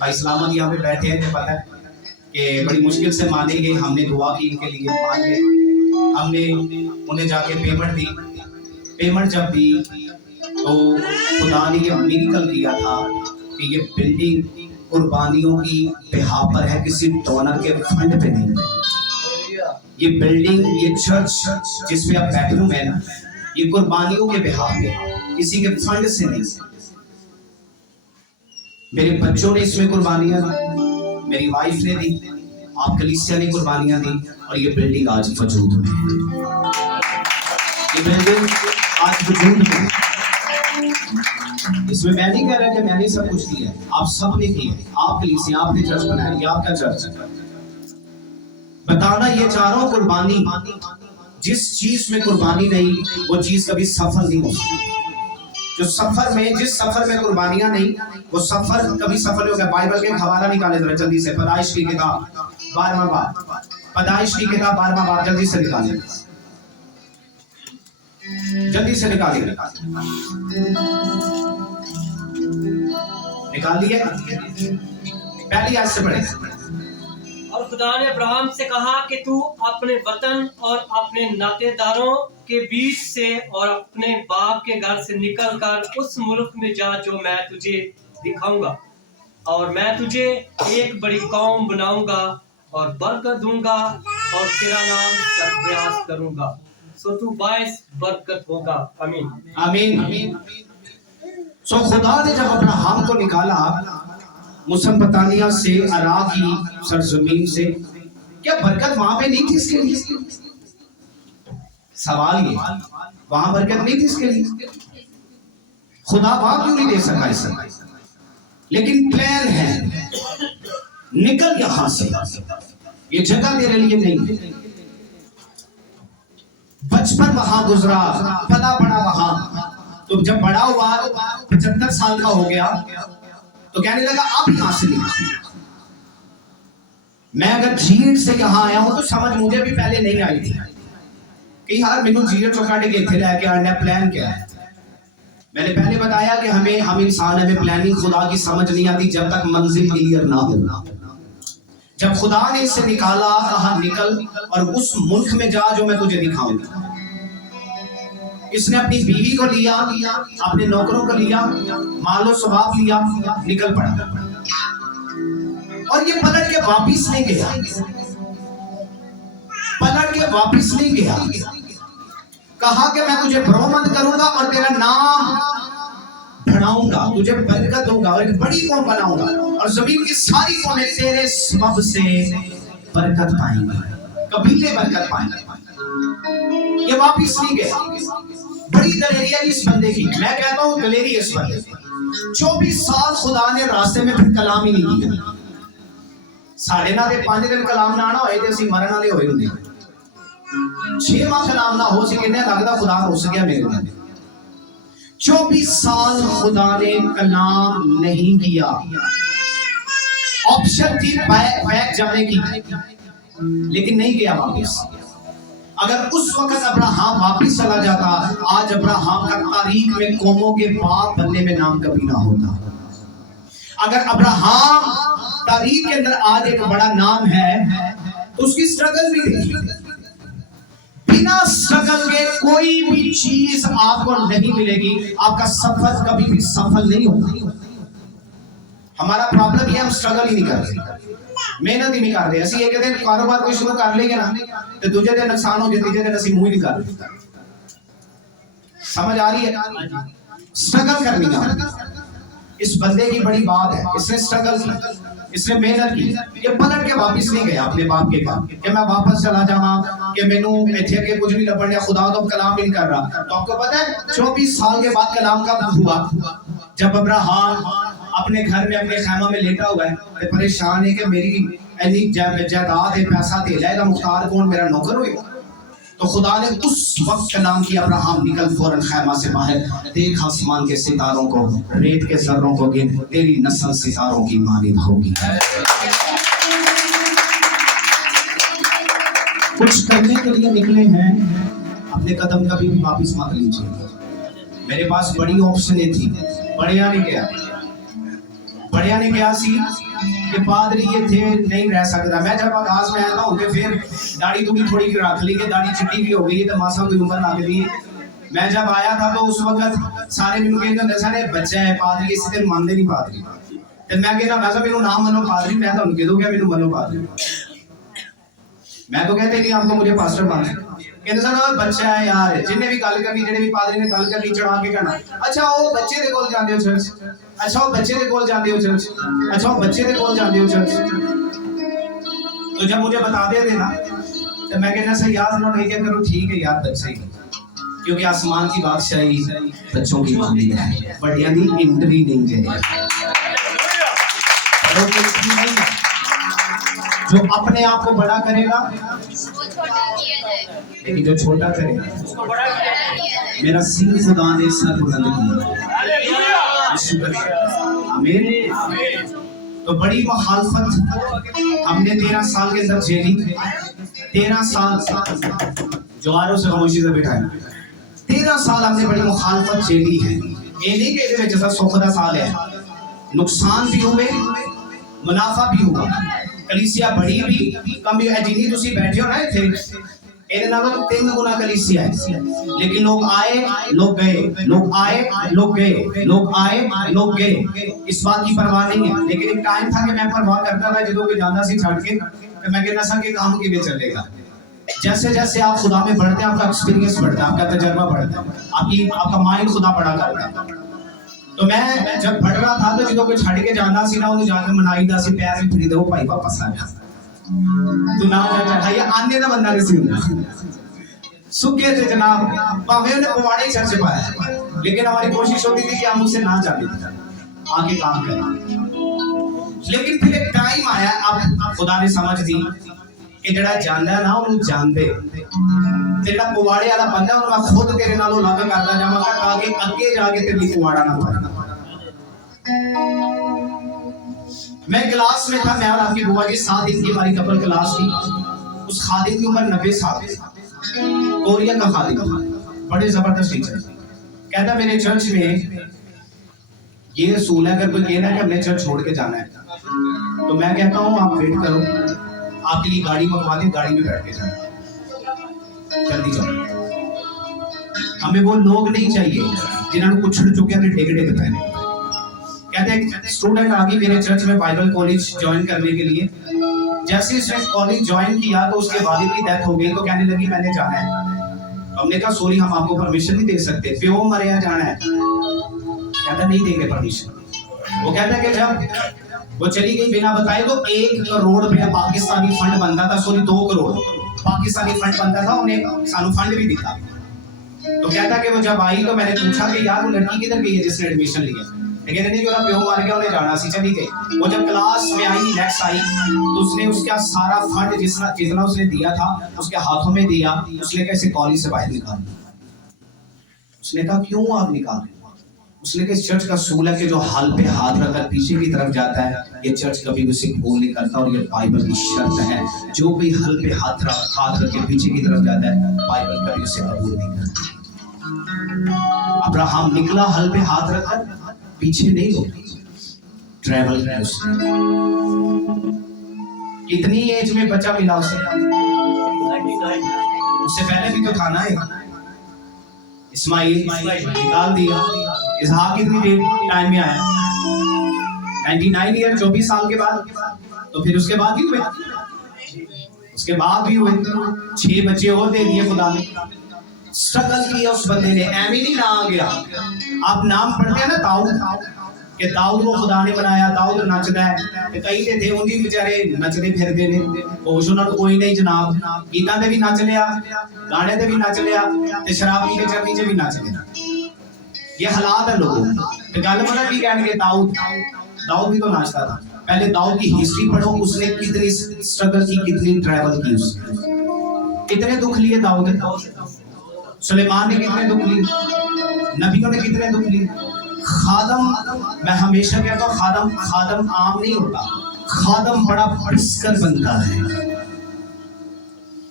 भाई सलामत यहाँ पे बैठे हैं, पता है कि बड़ी मुश्किल से मानेंगे। हमने दुआ की इनके लिए, मान गए। हमने उन्हें जाके पेमेंट दी। पेमेंट जब दी तो खुदा ने ये मिरेकल किया था कि ये बिल्डिंग कुर्बानियों की बिहाफ पर है, किसी डोनर के फंड पे नहीं है। ये बिल्डिंग, ये चर्च जिसमें आप बैठे हुए हैं ना, ये कुर्बानियों के बिहाफ पे, किसी के फंड से नहीं। मेरे बच्चों ने इसमें कुर्बानियां दी, मेरी वाइफ ने दी, आप कलीसिया ने कुर्बानियां दी, और ये बिल्डिंग आज वजूद में है। ये बिल्डिंग आज वजूद में है। इसमें मैं नहीं कह रहा कि मैंने सब कुछ किया है, आप सब ने किया है। आप कलीसिया, आपने चर्च बनाया, ये आपका चर्च है। बताना, ये चारों कुर्बानी, जिस चीज में कुर्बानी नहीं वो चीज कभी सफल नहीं हो सकती। जो सफर में, जिस सफर में कुर्बानियां नहीं वो सफर कभी सफल नहीं होगा। बाइबल के हवाला निकाले जरा जल्दी से, पैदाइश की किताब 12वां बाब, पैदाइश की किताब 12वां बाब, जल्दी से निकाले, जल्दी से निकालिए, निकाल लिए। पहली आयत से पढ़े। और खुदा ने अब्राहम से कहा कि तू अपने वतन और अपने नातेदारों के बीच से और अपने बाप के घर से निकल कर उस मुल्क में जा जो मैं तुझे दिखाऊंगा, और मैं तुझे एक बड़ी कौम बनाऊंगा और बरकत दूंगा और तेरा नाम सर्वनाश करूंगा, सो तू बायस बरकत होगा। आमीन आमीन। सो खुदा ने जब अब्राहम को निकाला मुसलमानिया से, अराक की सरजमीन से, क्या बरकत वहां पे नहीं थी इसके लिए? सवाल ये, वहां बरकत नहीं थी इसके लिए? खुदा वहां क्यों नहीं दे सका इसे? लेकिन प्लान है, निकल यहां से, ये जगह तेरे लिए नहीं है। बचपन वहां गुजरा, पला बड़ा वहां, तो जब बड़ा हुआ 75 साल का हो गया तो कहने लगा अब यहां से निकल। मैं अगर जीएट से यहां आया हूं तो समझ मुझे भी पहले नहीं आई थी कि यार मैनू जीएट चो कट के इत्थे लेके आना, प्लान क्या है। मैंने पहले बताया कि हम इंसान, हमें प्लानिंग खुदा की समझ नहीं आती जब तक मंजिल क्लियर ना हो। जब खुदा ने इसे निकाला, कहा निकल और उस मुल्क में जा जो मैं तुझे दिखाऊंगा। इसने अपनी बीवी को लिया, अपने नौकरों को लिया, मालो स्वभाव लिया, निकल पड़ा। और ये पलट के वापिस नहीं गया, पलट के वापिस नहीं गया। कहा कि मैं तुझे बरोमंद करूंगा और तेरा नाम बढ़ाऊंगा, तुझे बरकत दूंगा और एक बड़ी कौम बनाऊंगा, और जमीन की सारी कौमें तेरे सबब से बरकत पाएंगी, कबीले बरकत पाएंगे। ये वापिस नहीं गया। बड़ी दलेरी है इस बंदे की, मैं कहता हूं दलेरी इस बंदे की। 24 साल खुदा ने रास्ते में फिर कलाम ही नहीं किया। साढ़े ना दे 5 दिन कलाम ना आना होए ते असीं मरन वाले होए हुंदे। 6वां कलाम ना हो सके ने लगदा खुदा रुस गया मेरे नाल। 24 साल खुदा ने कलाम नहीं किया। ऑप्शन थी बैक जाने की, लेकिन नहीं गया वापस। अगर उस वक्त अब्राहम वापिस चला जाता, आज अब्राहम का तारीख में कौमों के बाप बनने में नाम कभी ना होता। अगर अब्राहम तारीख के अंदर आज एक बड़ा नाम है तो उसकी स्ट्रगल भी देखिए। बिना स्ट्रगल के कोई भी चीज आपको नहीं मिलेगी, आपका सफर कभी भी सफल नहीं होगा। हमारा प्रॉब्लम ये, हम स्ट्रगल ही नहीं करते, मेहनत ही नहीं करते। ऐसी एक दिन कारोबार कोई शुरू कर लेंगे ना तो दूसरे दिन नुकसान हो जाए, तीसरे दिन असं मुंह नहीं कर। समझ आ रही है? स्ट्रगल करनी है। इस बंदे की बड़ी बात है, इसने स्ट्रगल की, इसने मेहनत की। ये पलट के वापस नहीं गया अपने बाप के घर कि मैं वापस चला जावा कि मैनू इत्थे के कुछ नहीं लभण, खुदा तो कलाम ही नहीं कर रहा। तो आपको पता है 24 साल के बाद कलाम कब हुआ? जब अब्राहम अपने घर में अपने खैमा में लेटा हुआ है, तो परेशान है कि मेरी इतनी जायदाद है, पैसा दे जाएगा, मुख्तार कौन मेरा नौकर होगा? तो खुदा ने उस वक्त कलाम किया, अब्राहम निकल फौरन खैमा से बाहर, देख आसमान के सितारों को, रेत के जर्रों को गिन, तेरी नस्ल सितारों की मानिंद होगी। कुछ करने के लिए निकले हैं, अपने कदम कभी भी वापस मत लीजिए। मेरे पास बड़ी ऑप्शनें थी, बढ़िया नहीं गया, बढ़िया बड़िया ने कहा सी कि पादरी इतने नहीं रह सकता। मैं जब आगाज में आया ना उनके फिर दाढ़ी दूढ़ी थोड़ी रख ली कि दाढ़ी चिट्टी भी हो गई है तो मासा कोई उम्र लग गई है। मैं जब आया था तो उस वक्त सारे मैनू कहते होंगे सारे बच्चा है पादरी इसी दिन मानते नहीं पादरी। तो मैं कहना मैं मैनू नाम मनो पादरी, मैं तो कह दूंगा मैनू मनो पादरी। मैं तो कहते नहीं आपको मुझे पास्टर मानना। कहते सर बच्चा है यार, जिन्हें भी गल करनी जेडे भी पादरी ने गल करनी चढ़ा के कहना अच्छा वो बच्चे दे कोल जांदे हो चर्च, अच्छा वो बच्चे दे कोल जांदे हो चर्च, अच्छा वो बच्चे दे कोल जांदे हो चर्च। तो जब मुझे बता दे देना तो मैं कहना सही यार उन्होंने नहीं करो ठीक है यार बच्चे ही, क्योंकि आसमान की बादशाही बच्चों की मांगी है, बड़ियां दी एंट्री नहीं है। जो अपने आप को बड़ा करेगा लेकिन जो छोटा करेगा मेरा सिंह खुदा ने सर बुलंद किया। शुक्र है, आमीन। तो बड़ी मुखालफत हमने 13 साल के अंदर झेली। 13 साल जवारों से खामोशी से बिठाया। 13 साल हमने बड़ी मुखालफत झेली है। ये नहीं कि ये जैसा सुख का साल है, नुकसान भी हुए मुनाफा भी हुआ। कलीसिया बड़ी भी कम भी है। जिन्हीं तुसी बैठे हो ना इथे ਇਹਦੇ ਨਾਲੋਂ 3 गुना कलीसिया है, लेकिन लोग आए लोग गए, लोग आए लोग गए, लोग आए लोग गए, इस बात की परवाह नहीं है। लेकिन एक टाइम था कि मैं परवाह करता था जो कोई जाना सी छड़ के तो मैं कहना सा कि काम किਵੇਂ चलेगा। जैसे जैसे आप खुदा में बढ़ते हैं आपका एक्सपीरियंस बढ़ता है, आपका तजर्बा बढ़ता है, आपका माइंड खुदा बड़ा करता है। तो मैं जब बढ़ रहा था तो जो कोई छड़ के जाना सी ना उन्हें जाके मनाई दा सी पैर भी फिरी दे वो भाई वापस आ जा तू ना जा ये आने का बंदा नहीं सी सुखे थे जनाब, भावे उन्हें पवाड़े चर्च पाया, लेकिन हमारी कोशिश होती थी कि हम उससे ना जाने आगे काम करें। लेकिन फिर एक टाइम आया अब खुदा ने समझ दी कि जड़ा जानदा ना उन्हें जानदे जेड़ा पवाड़े वाला बंदा उन्हें मैं खुद तेरे नालों अलग करदा जावांगा ताकि अगे जाके तेरी पवाड़ा ना पड़े। मैं क्लास में था, मैं और आपकी बुआ जी 7 दिन की हमारी कपल क्लास थी। उस खादिम की उम्र 90 साल थी, कोरिया का खादिम था, बड़े जबरदस्त टीचर। कहता मेरे चर्च में ये रसूल है अगर कोई कहना है कि हमने चर्च छोड़ के जाना है तो मैं कहता हूँ आप वेट करो, आपके लिए गाड़ी मंगवा दें, गाड़ी में बैठ के जाओ, जल्दी जाओ। हमें वो लोग नहीं चाहिए जिन्होंने कुछ चुके अपने टेकड़े पे। कहते हैं स्टूडेंट आ गई मेरे चर्च में बाइबल कॉलेज ज्वाइन करने के लिए। जैसे ही उसने कॉलेज ज्वाइन किया तो उसके वालिद की डेथ हो गई तो कहने लगी मैंने जाना है। हमने कहा सॉरी हम आपको परमिशन नहीं दे सकते, प्यो मरे जाना है। कहता नहीं देंगे परमिशन। वो कहता है कि जब वो चली गई बिना बताए तो 1 करोड़ रुपया पाकिस्तानी फंड बनता था, सॉरी 2 करोड़ पाकिस्तानी फंड बनता था, उन्हें सानू फंड भी दिया। तो कहता कि वो जब आई तो मैंने पूछा कि यार वो लड़की किधर गई है जिसने एडमिशन लिया। लेकिन नहीं जो प्यो मार गया उन्हें जाना सी, चली गई। वो जब क्लास में आई नेक्स्ट आई तो उसने उसका सारा फंड जितना उसने दिया था उसके हाथों में दिया। उसने कैसे कॉलेज से बाहर निकाला। उसने कहा क्यों आप निकाल रहे हो? उसने कहा चर्च का सूल है कि जो हाल पे हाथ रखकर पीछे की तरफ जाता है ये चर्च कभी उसे कबूल नहीं करता, और ये बाइबल की शर्त है जो भी हल पे हाथ रख के पीछे की तरफ जाता है बाइबल कभी उसे कबूल नहीं करता। अब्राहम निकला हल पे हाथ रखकर, पीछे नहीं होती, ट्रैवल किया उसने। कितनी एज में बच्चा मिला उसे? उससे पहले भी तो था ना इस्माइल, निकाल दिया। इसहाक कितनी देर टाइम में आया? 99 ईयर, 24 साल के बाद। तो फिर उसके बाद ही हुए, उसके बाद भी हुए 6 बच्चे और दे दिए खुदा ने। स्ट्रगल किया उस बंदे ने, एमी नहीं ना आ गया। आप नाम पढ़ते हैं ना दाऊद कि दाऊद को खुदा ने बनाया, दाऊद नचदा है ते कई ते थे उन्हीं बेचारे नचदे फिरदे ने, होश उन्हां नूं कोई नहीं जनाब। गीतां ते भी नच लिया, गाने ते भी नच लिया ते शराब पी के चरनी च भी नच लिया। ये हालात है लोगों ते गल पता की कहणगे दाऊद भी तो नाचता था। पहले दाऊद की हिस्ट्री पढ़ो, उसने कितनी स्ट्रगल की, कितनी ट्रैवल की, उसने कितने दुख लिए दाऊद ने। सुलेमान ने कितने दुख लिए, नबियों ने कितने दुख लिए। खादम, मैं हमेशा कहता हूँ खादम आम नहीं होता, खादम बड़ा पिसकर बनता है।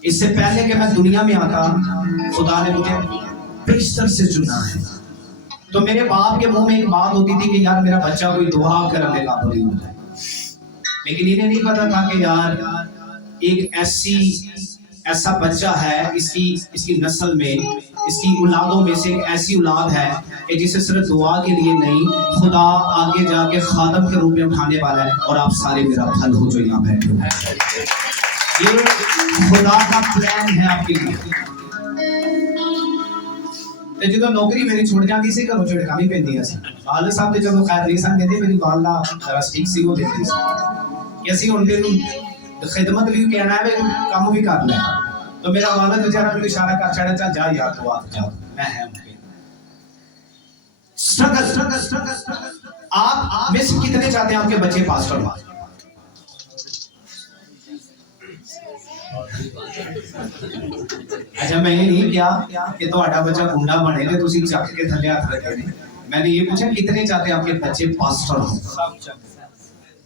इससे पहले कि मैं दुनिया में आता खुदा ने मुझे बेशतर से चुना है। तो मेरे बाप के मुंह में एक बात होती थी कि यार मेरा बच्चा कोई दुआ करने का काबिल हो जाए, लेकिन इन्हें नहीं पता था कि यार एक ऐसा बच्चा है, इसकी नस्ल में, इसकी औलादों में से एक ऐसी औलाद है कि जिसे सिर्फ दुआ के लिए नहीं, खुदा आगे जाके खादम के रूप में उठाने वाला है। और आप सारे मेरा फल हो जो यहाँ बैठे हो, ये खुदा का प्लान है आपके लिए। ਤੇ ਜਦੋਂ ਨੌਕਰੀ ਮੇਰੀ ਛੁੱਟ ਜਾਂਦੀ ਸੀ ਘਰੋਂ ਝਿੜਕਾਂ ਵੀ ਪੈਂਦੀਆਂ ਸੀ। ਵਾਲਦ ਸਾਹਿਬ ਤੇ ਜਦੋਂ ਖੈਰ ਨਹੀਂ ਸਨ ਦਿੰਦੇ, ਮੇਰੀ ਵਾਲਦਾ ਜਰਾ ਸਟਿਕ ਸੀ, ਉਹ ਦਿੰਦੀ ਸੀ ਕਿ ਅਸੀਂ ਹੁਣ ਤੈਨੂੰ ਖਿਦਮਤ ਵੀ ਕਹਿਣਾ ਹੈ, ਕੰਮ ਵੀ ਕਰਨਾ ਹੈ। तो मेरा वालद बेचारा मेरे इशारा कर छड़ा, चल जा यार तो आ जा, मैं है स्ट्रगल। आप में से कितने चाहते हैं आपके बच्चे पास्टर हो? अच्छा, मैं ये नहीं किया कि ਤੁਹਾਡਾ ਬੱਚਾ ਗੁੰਡਾ ਬਣੇ ਤੇ ਤੁਸੀਂ ਚੱਕ ਕੇ ਥੱਲੇ ਹੱਥ ਰੱਖੇ ਨੇ। मैंने ये पूछा कितने चाहते हैं आपके बच्चे पास्टर हो? सब चाहते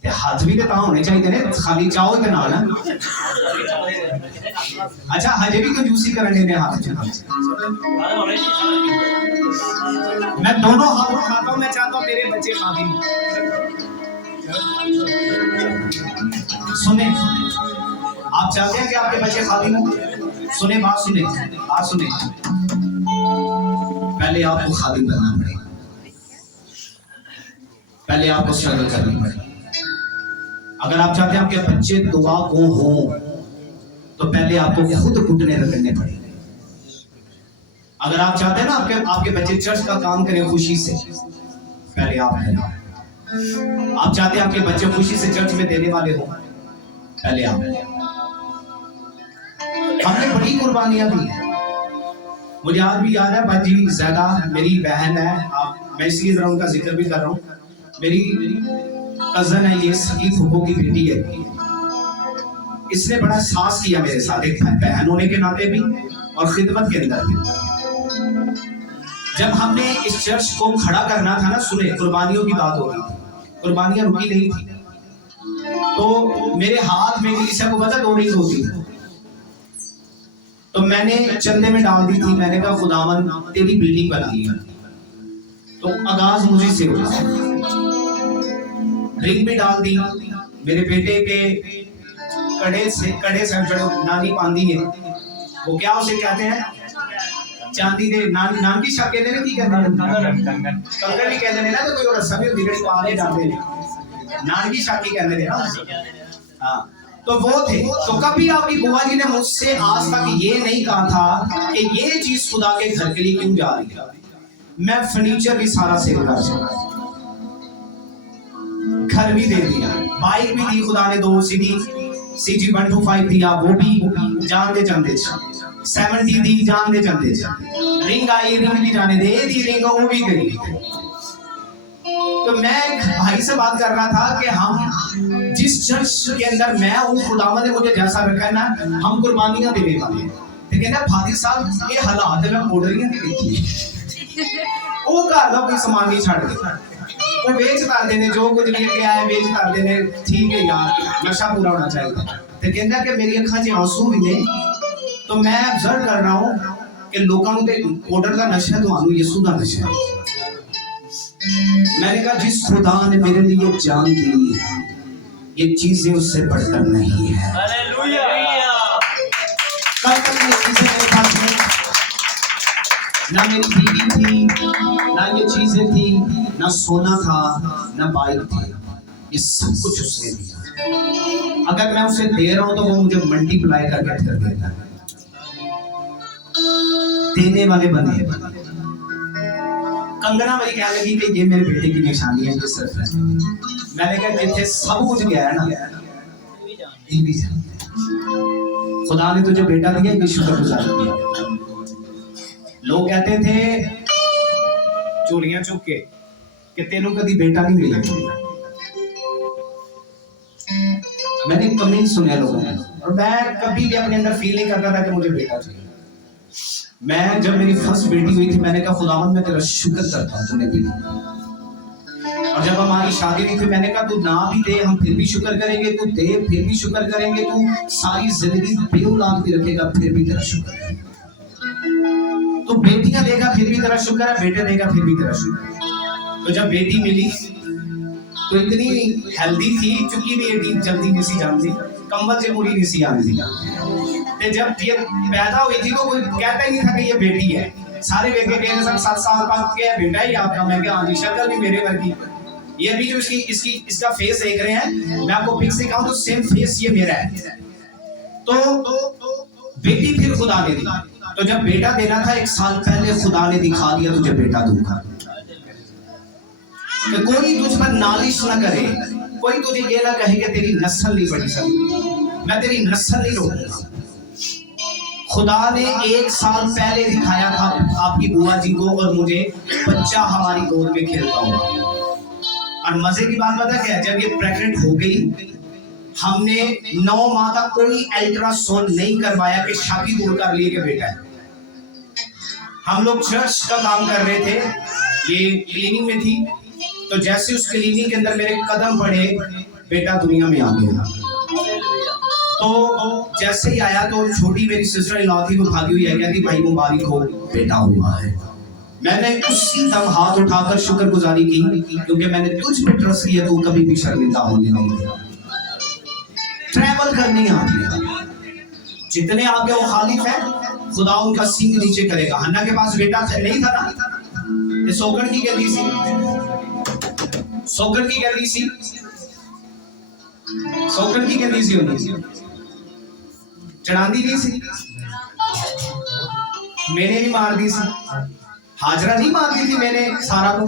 हैं। हाथ भी तो होने चाहिए ने, खाली चाहो ते ना ना। अच्छा, हजे भी कंजूसी करने ने हाथ च। मैं दोनों हाथों खाता हूं, मैं चाहता हूं मेरे बच्चे खादिम। सुने, आप चाहते हैं कि आपके बच्चे खादिम हो? सुने, बात सुने। पहले आपको खादिम बनना पड़ेगा, पहले आपको स्ट्रगल करनी पड़ेगी। अगर आप चाहते हैं आपके बच्चे दुआ को हो, तो पहले आपको खुद घुटने रगड़ने पड़ेंगे। अगर आप चाहते हैं ना आपके बच्चे चर्च का काम करें खुशी से, पहले आप हैं। आप चाहते हैं आपके बच्चे खुशी से चर्च में देने वाले हो, पहले आप हैं। हमने बड़ी कुर्बानियां दी हैं। मुझे आज भी याद है, बाजी ज़ैदा मेरी बहन है, मैं इसलिए जरा उनका जिक्र भी कर रहा हूँ। मेरी कजन है, ये सगी फूफो की बेटी है। इसने बड़ा साहस किया मेरे साथ, एक बहन होने के नाते भी और खिदमत के अंदर भी। जब हमने इस चर्च को खड़ा करना था ना, सुने, कुर्बानियों की बात हो रही थी, कुर्बानियां रुकी नहीं थी। तो मेरे हाथ में किसी को पता 2 रिंग होती थी, तो मैंने चंदे में डाल दी थी। मैंने कहा खुदावन तेरी बिल्डिंग बनानी है, तो आगाज मुझे से हुआ। रिंग भी डाल दी। मेरे बेटे के कड़े से जो नानी पांदी है, वो क्या उसे कहते हैं, चांदी दे नान की शाके ने की कहते हैं, कंगन भी कहते हैं ना, तो कोई और सभी बिगड़ी पाले डालते हैं, नान की शाकी कहते हैं ना। हाँ, तो वो थे। तो कभी आपकी बुआ जी ने मुझसे आज तक ये नहीं कहा था कि ये चीज खुदा के घर के लिए क्यों जा रही है। मैं फर्नीचर भी सारा सेल कर चुका, घर भी दे दिया, बाइक भी दी खुदा ने, 2 CG 125 दिया, वो भी जानते जानते 70 दी जानते जानते। रिंग आई, रिंग भी जाने दे दी, रिंग वो भी गई। तो मैं भाई से बात कर रहा था कि हम जिस चर्च के अंदर मैं हूँ, खुदावंद ने मुझे जैसा रखा है ना, हम कुर्बानियां देने वाले हैं। तो कहना फादी साहब ये हालात है, मैं मोडरियां नहीं देखी। वो घर का कोई सामान नहीं छड़ के वो बेच कर देने, जो कुछ लेके आए बेच कर देने। ठीक है यार, नशा पूरा होना चाहिए। तो कहना कि मेरी अखां च आंसू भी ने, तो मैं ऑब्जर्व कर रहा हूँ कि लोगों को पाउडर का नशा, तो यीशु का नशा है। मैंने कहा जिस खुदा ने मेरे लिए जान दी, ये चीजें उससे बढ़कर नहीं है। हालेलुया। कल तक ये चीजें मेरे पास नहीं, ना मेरी बीवी थी, ना ये चीजें थी, ना सोना था, ना बाइक थी, ये सब कुछ उसने दिया। अगर मैं उसे दे रहा हूं तो वो मुझे मल्टीप्लाई करके फिर देता है। देने वाले बने। कंगना मेरी कह लगी कि ये मेरे बेटे की निशानी है, जो सिर्फ है। मैंने कहा जिथे सब कुछ गया है ना, ये भी खुदा ने तुझे बेटा दिया, ये शुक्रगुजार किया। लोग कहते थे चोरियां चुक के कि तेनों कभी बेटा नहीं मिलेगा। मैंने कमेंट सुने लोगों ने, और मैं कभी भी अपने अंदर फील नहीं करता था कि मुझे बेटा चाहिए। मैं जब मेरी फर्स्ट बेटी हुई थी, मैंने कहा खुदावंद मैं तेरा शुक्र करता हूँ तूने दी। और जब हमारी शादी हुई थी, मैंने कहा तू ना भी दे हम फिर भी शुक्र करेंगे, तू दे फिर भी शुक्र करेंगे, तू सारी जिंदगी बे औलाद भी रखेगा फिर भी तेरा शुक्र करेंगे। तो बेटियां देगा फिर भी तेरा शुक्र है, बेटे देगा फिर भी तेरा शुक्र है। तो जब बेटी मिली तो इतनी हेल्दी थी, चुकी भी एडी जल्दी किसी जानती, कंबल से पूरी किसी आंधी। ते जब ये पैदा हुई थी तो कोई कहता ही नहीं था कि ये बेटी है, सारे वेखे गए सर 7 साल का क्या बेटा ही आपका। मैं क्या, हाँ जी, शक्ल भी मेरे वर्गी। ये भी जो इसका फेस देख रहे हैं, मैं आपको पिक से कहूं तो सेम फेस ये मेरा है। तो बेटी फिर खुदा ने दी। तो जब बेटा देना था 1 साल पहले खुदा ने दिखा दिया तुझे बेटा दूंगा। तो कोई तुझ पर नालिश ना करे, कोई तुझे ये ना कहे कि तेरी नस्ल नहीं बढ़ी सकती, मैं तेरी नस्ल नहीं रोकूंगा। खुदा ने 1 साल पहले दिखाया था आपकी बुआ जी को और मुझे, बच्चा हमारी गोद में खेलता हुआ। और मजे की बात पता क्या है, जब ये प्रेग्नेंट हो गई, हमने 9 माह तक कोई अल्ट्रासाउंड नहीं करवाया कि शादी दूर कर लिए कि बेटा है। हम लोग चर्च का काम कर रहे थे, ये क्लीनिंग में थी, तो जैसे उस क्लीनिक के अंदर मेरे कदम पड़े, बेटा दुनिया में आ गया। तो जैसे ही आया तो छोटी मेरी सिस्टर इन लॉ थी, वो भागी हुई है, कहती भाई मुबारक हो, बेटा हुआ है। मैंने उसी दम हाथ उठाकर शुक्रगुजारी की, क्योंकि मैंने तुझ पे ट्रस्ट किया, तो कभी भी शर्मिंदा होने नहीं दिया। ट्रैवल करनी आती है, जितने आपके मुखालिफ हैं खुदा उनका सींग नीचे करेगा। हन्ना के पास बेटा नहीं था ना, ये सोकर की गली सी, सोकर की गली सी, सोकर की गली सी होनी सी, चढ़ांदी नहीं सी, मैंने भी मार दी सी, हाजरा नहीं मार दी थी मैंने सारा को,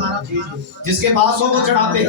जिसके पास हो वो चढ़ाते।